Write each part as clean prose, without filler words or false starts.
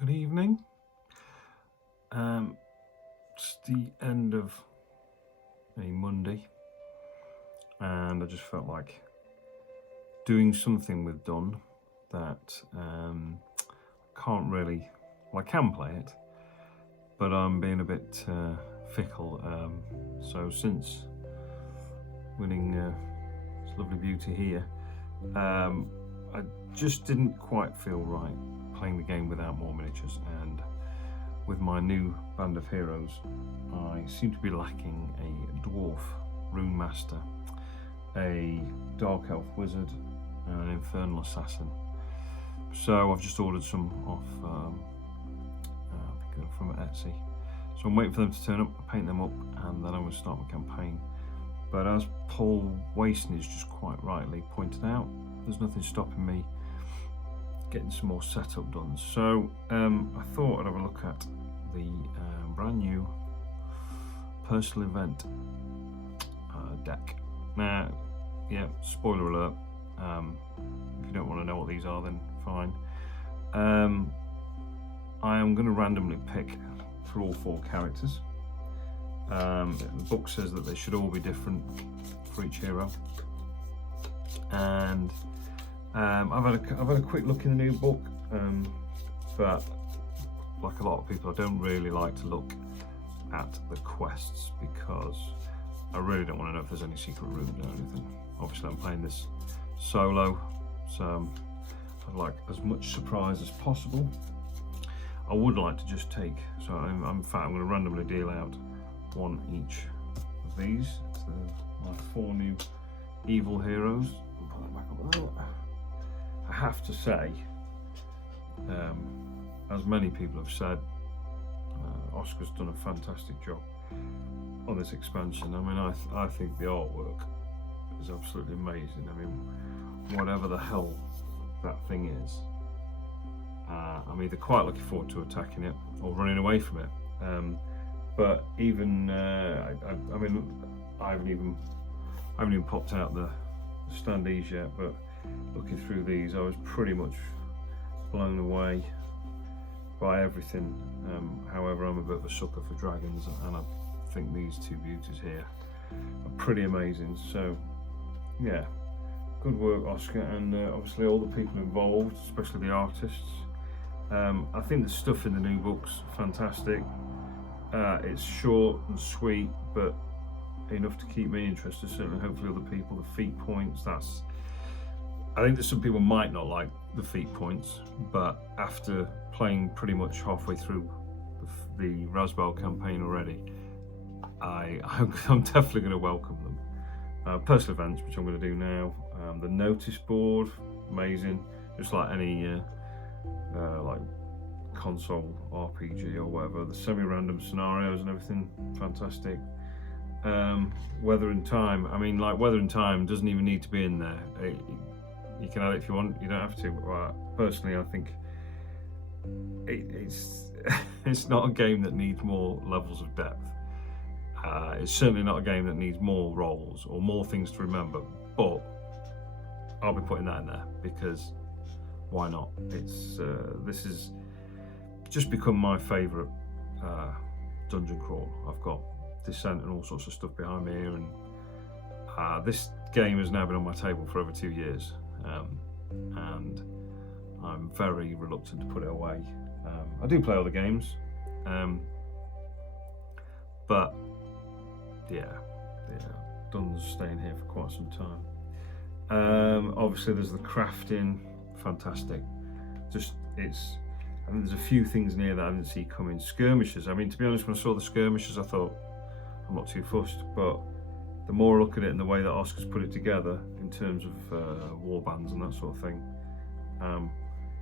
Good evening. It's the end of a Monday, and I just felt like doing something with Dun that can't really. Well, I can play it, but I'm being a bit fickle. So since winning this lovely beauty here, I just didn't quite feel right playing the game without more miniatures, and with my new band of heroes I seem to be lacking a dwarf rune master, a dark elf wizard, and an infernal assassin. So I've just ordered some off I think from Etsy, so I'm waiting for them to turn up, paint them up, and then I'm going to start my campaign. But as Paul Wastenage just quite rightly pointed out, there's nothing stopping me getting some more setup done. So I thought I'd have a look at the brand new personal event deck. Now, yeah, spoiler alert, if you don't want to know what these are, then fine. I am going to randomly pick for all 4 characters. The book says that they should all be different for each hero, and I've had a quick look in the new book, but like a lot of people, I don't really like to look at the quests because I really don't want to know if there's any secret rooms or anything. Obviously I'm playing this solo, so I'd like as much surprise as possible. I would like to just take, so in fact I'm going to randomly deal out 1 each of these. So my 4 new evil heroes. I'll put that back up there. I have to say, as many people have said, Oscar's done a fantastic job on this expansion. I mean, I think the artwork is absolutely amazing. I mean, whatever the hell that thing is, I'm either quite looking forward to attacking it or running away from it. But even, I mean, I haven't even popped out the standees yet, but looking through these, I was pretty much blown away by everything. However, I'm a bit of a sucker for dragons, and I think these 2 beauties here are pretty amazing. So yeah, good work, Oscar, and obviously all the people involved, especially the artists. I think the stuff in the new book's fantastic. It's short and sweet, but enough to keep me interested, certainly hopefully other people. The feat points, I think that some people might not like the feat points, but after playing pretty much halfway through the Rasbal campaign already, I'm definitely going to welcome them. Personal events, which I'm going to do now. The notice board, amazing, just like any like console RPG or whatever. The semi-random scenarios and everything, fantastic. Weather and time, I mean, like, Weather and time doesn't even need to be in there. You can add it if you want, you don't have to. Personally, I think it's not a game that needs more levels of depth. It's certainly not a game that needs more roles or more things to remember, but I'll be putting that in there because why not? This is just become my favourite dungeon crawl. I've got Descent and all sorts of stuff behind me here, and this game has now been on my table for over 2 years, and I'm very reluctant to put it away. I do play other games, but yeah, Dun's staying here for quite some time. Obviously there's the crafting, fantastic. I mean, there's a few things in here that I didn't see coming. Skirmishes, I mean, to be honest, when I saw the skirmishes I thought, I'm not too fussed, but the more I look at it and the way that Oscar's put it together in terms of war bands and that sort of thing,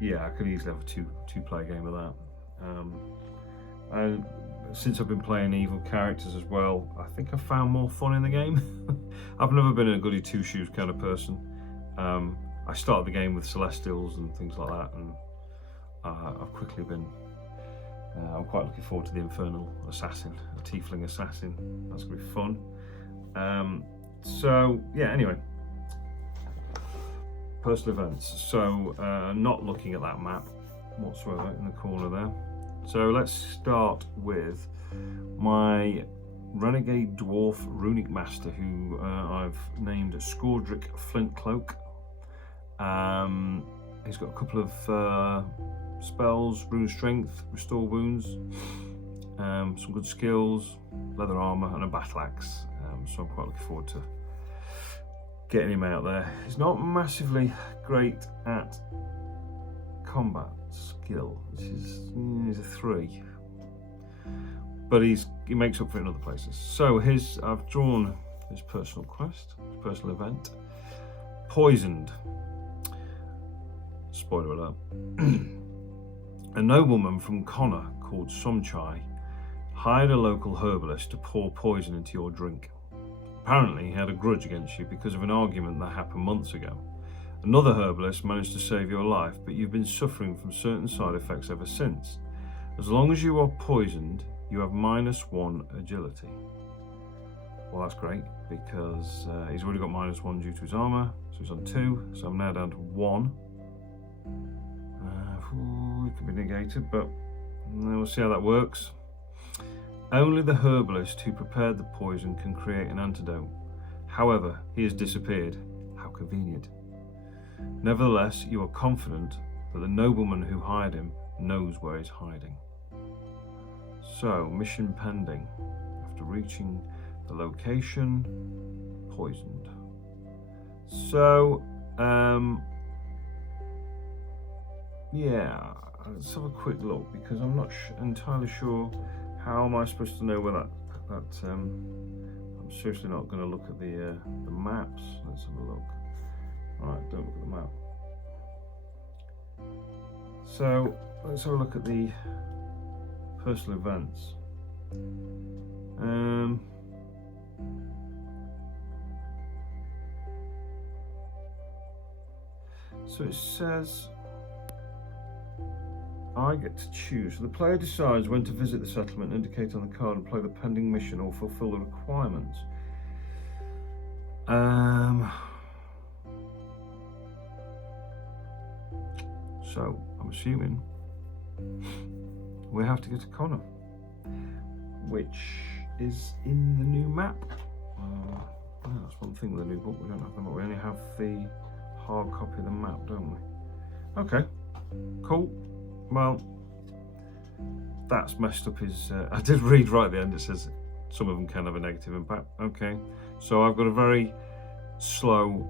yeah, I could easily have a two-player game of that. And since I've been playing evil characters as well, I think I've found more fun in the game. I've never been a goody two-shoes kind of person. I started the game with Celestials and things like that, and I've quickly been... I'm quite looking forward to the Infernal Assassin, a Tiefling Assassin. That's going to be fun. So, yeah, anyway. Personal events. So, not looking at that map, whatsoever in the corner there. So let's start with my Renegade Dwarf Runic Master, who I've named Skordric Flintcloak. He's got a couple of spells: Rune Strength, Restore Wounds, some good skills, leather armor, and a battle axe. So I'm quite looking forward to getting him out there. He's not massively great at combat skill, he's a 3, but he makes up for it in other places. So I've drawn his personal quest, his personal event, Poisoned. Spoiler alert. A nobleman from Connor called Somchai hired a local herbalist to pour poison into your drink. Apparently he had a grudge against you because of an argument that happened months ago. Another herbalist managed to save your life, but you've been suffering from certain side effects ever since. As long as you are poisoned, you have -1 agility. Well, that's great, because he's already got -1 due to his armor, so he's on 2, so I'm now down to 1. It could be negated, but we'll see how that works. Only the herbalist who prepared the poison can create an antidote. However, he has disappeared. How convenient. Nevertheless, you are confident that the nobleman who hired him knows where he's hiding. So, mission pending. After reaching the location, poisoned. So, yeah, let's have a quick look, because I'm not entirely sure how am I supposed to know where that I'm seriously not going to look at the maps. Let's have a look. Alright, don't look at the map. So let's have a look at the personal events. So it says I get to choose. So the player decides when to visit the settlement, indicate on the card, and play the pending mission or fulfill the requirements. So I'm assuming we have to get to Connor, which is in the new map. That's one thing with the new book, we don't have them, but we only have the hard copy of the map, don't we? Okay, cool. Well, that's messed up his... I did read right at the end, it says some of them can have a negative impact. Okay, so I've got a very slow,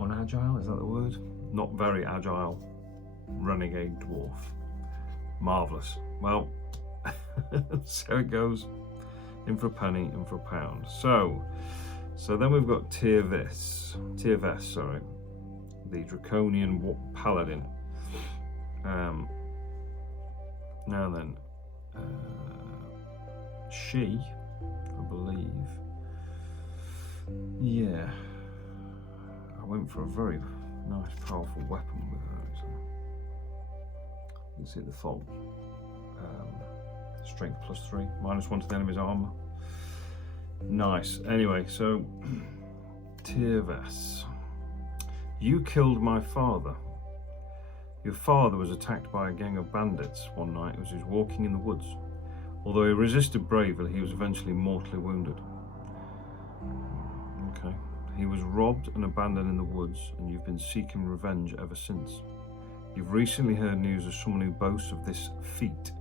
unagile, is that the word? Not very agile renegade dwarf. Marvellous. Well, so it goes. In for a penny, in for a pound. So then we've got Tyrves, the Draconian Paladin. Now then, she, I believe, yeah, I went for a very nice, powerful weapon with her. So you can see the fault. Strength +3, -1 to the enemy's armor. Nice. Anyway, so Tyrves, you killed my father. Your father was attacked by a gang of bandits one night as he was walking in the woods. Although he resisted bravely, he was eventually mortally wounded. Okay. He was robbed and abandoned in the woods, and you've been seeking revenge ever since. You've recently heard news of someone who boasts of this feat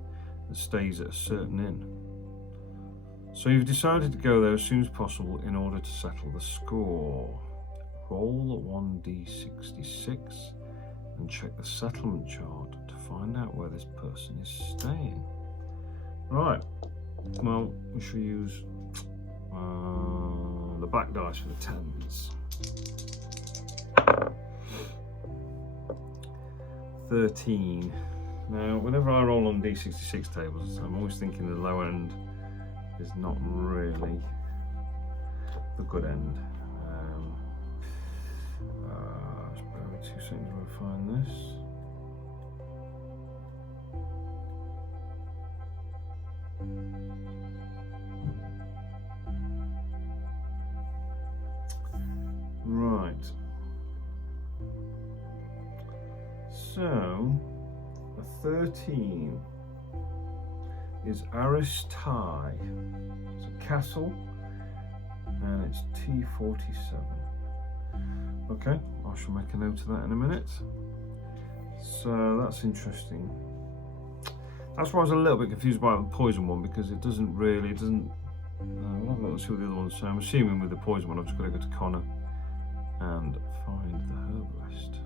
and stays at a certain inn. So you've decided to go there as soon as possible in order to settle the score. Roll 1d66 and check the settlement chart to find out where this person is staying. Right, well, we shall use the black dice for the 10s. 13. Now, whenever I roll on D66 tables, I'm always thinking the low end is not really the good end. Just bear with 2 seconds while I find this. Right. So a 13 is Aristai. It's a castle, and it's T47. Okay, I shall make a note of that in a minute. So that's interesting. That's why I was a little bit confused by the poison one, because it doesn't. We'll have a look and see what the other ones say. I'm assuming with the poison one, I've just got to go to Connor and find the herbalist.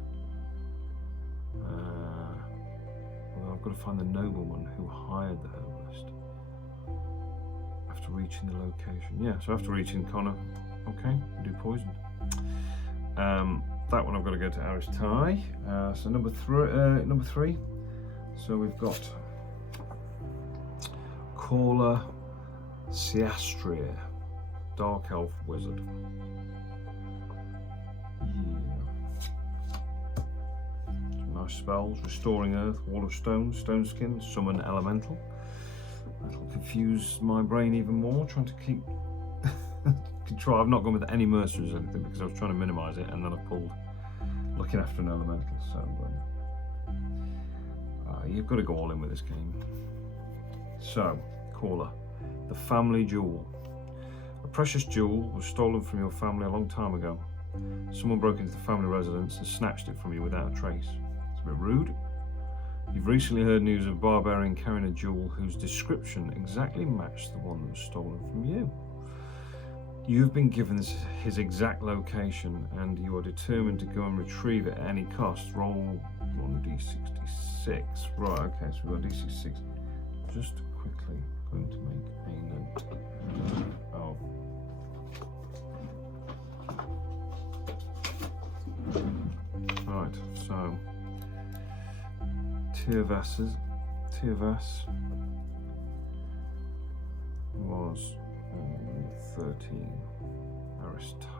Well, I've got to find the nobleman who hired the herbalist. After reaching the location. Yeah, so after reaching Connor, okay, we do poison. That one I've got to go to Aristai. So number three. So we've got Caller Siastria, Dark Elf Wizard. Some nice spells: Restoring Earth, Wall of Stone, Stone Skin, Summon Elemental. That'll confuse my brain even more, trying to keep control. I've not gone with any mercenaries or anything because I was trying to minimise it, and then I pulled looking after an elemental. So you've got to go all in with this game. So, Caller, the family jewel. A precious jewel was stolen from your family a long time ago. Someone broke into the family residence and snatched it from you without a trace. It's a bit rude. You've recently heard news of a barbarian carrying a jewel whose description exactly matched the one that was stolen from you. You've been given his exact location and you are determined to go and retrieve it at any cost. Roll 1d66. Right, okay, so we've got d66. Just quickly going to make a note of right, so Tirvas was 13. Aristai.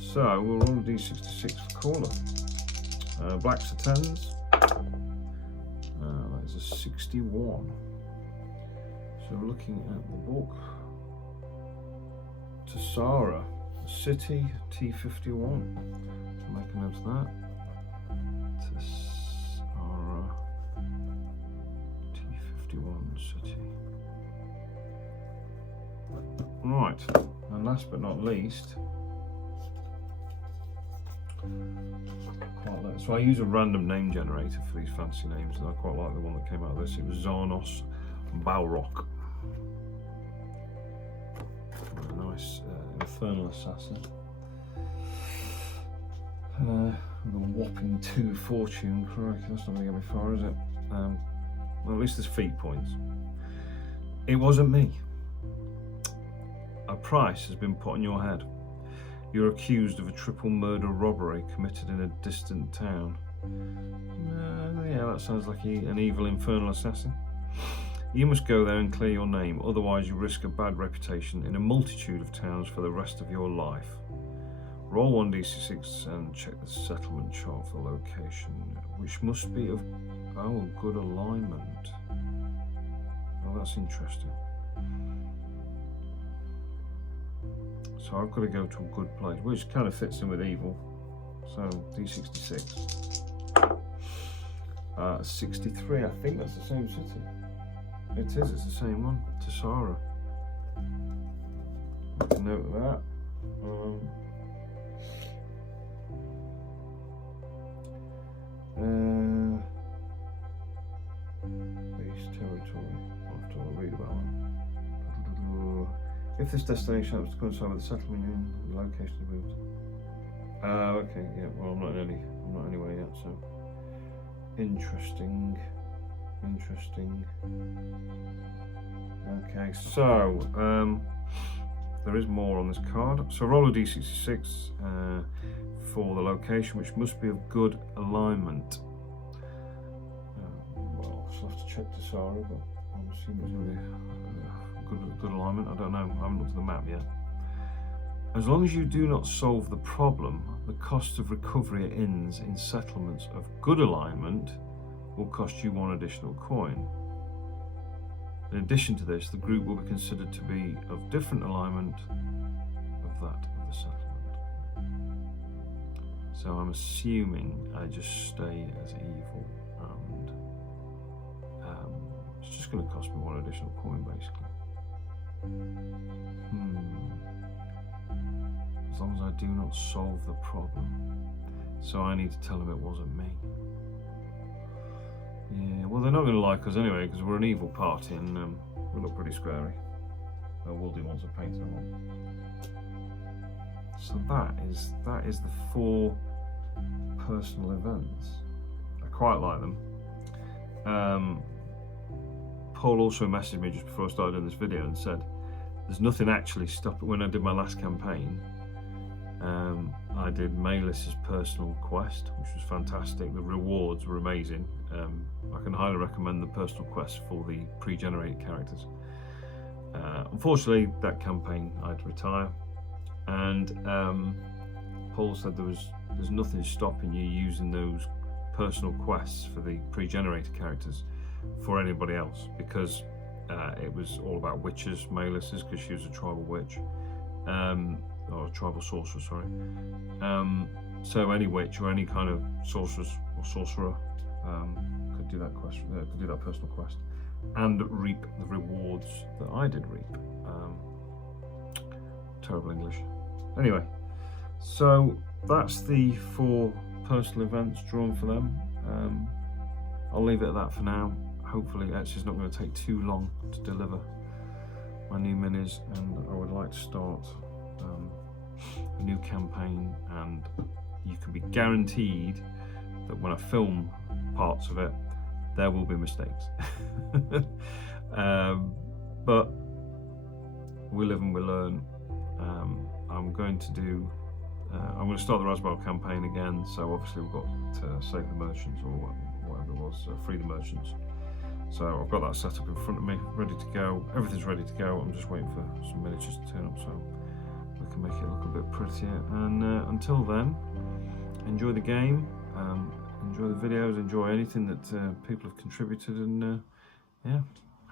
So we'll roll d66 for Caller. Blacks are 10s. That is a 61. So looking at the book, Tassara, City, T51. So make a note of that. Tassara, T51 City. Right, and last but not least, so I use a random name generator for these fancy names, and I quite like the one that came out of this. It was Zarnos Balrog. A nice infernal assassin. With a whopping 2 fortune. Crikey, that's not going to get me far, is it? Well, at least there's feat points. It wasn't me. A price has been put on your head. You're accused of a triple murder robbery committed in a distant town. Yeah, that sounds like an evil infernal assassin. You must go there and clear your name, otherwise you risk a bad reputation in a multitude of towns for the rest of your life. Roll 1d6 and check the settlement chart for the location, which must be of good alignment. Oh, that's interesting. So I've got to go to a good place, which kind of fits in with evil. So d66. 63, I think that's the same city. It is, it's the same one. Tassara. Make a note of that. Base territory. I'll have to read about that. If this destination happens to coincide with the settlement union, the location is moved. Okay, yeah, well I'm not anywhere yet, so interesting. Okay, so there is more on this card. So roll a d66 for the location, which must be of good alignment. Well, I'll have to check Tassara, but I'm assuming it's going to be good alignment. I don't know, I haven't looked at the map yet. As long as you do not solve the problem, the cost of recovery at inns in settlements of good alignment will cost you 1 additional coin. In addition to this, the group will be considered to be of different alignment of that of the settlement. So I'm assuming I just stay as evil, and it's just going to cost me 1 additional coin basically. As long as I do not solve the problem. So I need to tell them it wasn't me. Yeah, well, they're not going to like us anyway because we're an evil party and we look pretty scary. I will do once I paint them on. So that is the 4 personal events. I quite like them. Paul also messaged me just before I started doing this video and said there's nothing actually stopping. When I did my last campaign, I did Maelis's personal quest, which was fantastic. The rewards were amazing. I can highly recommend the personal quest for the pre-generated characters. Unfortunately, that campaign I had to retire, and Paul said there's nothing stopping you using those personal quests for the pre-generated characters for anybody else, because it was all about witches, Maelis's, because she was a tribal witch, or a tribal sorcerer, sorry. So any witch or any kind of sorceress or sorcerer could do that quest, could do that personal quest, and reap the rewards that I did reap. Terrible English. Anyway, so that's the 4 personal events drawn for them. I'll leave it at that for now. Hopefully it's not going to take too long to deliver my new minis, and I would like to start a new campaign, and you can be guaranteed that when I film parts of it there will be mistakes. But we live and we learn. I'm going to start the Rasbal campaign again, so obviously we've got to save the merchants, or whatever it was, free the merchants. So I've got that set up in front of me, ready to go. Everything's ready to go. I'm just waiting for some miniatures to turn up so we can make it look a bit prettier. And until then, enjoy the game, enjoy the videos, enjoy anything that people have contributed, and yeah,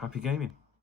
happy gaming.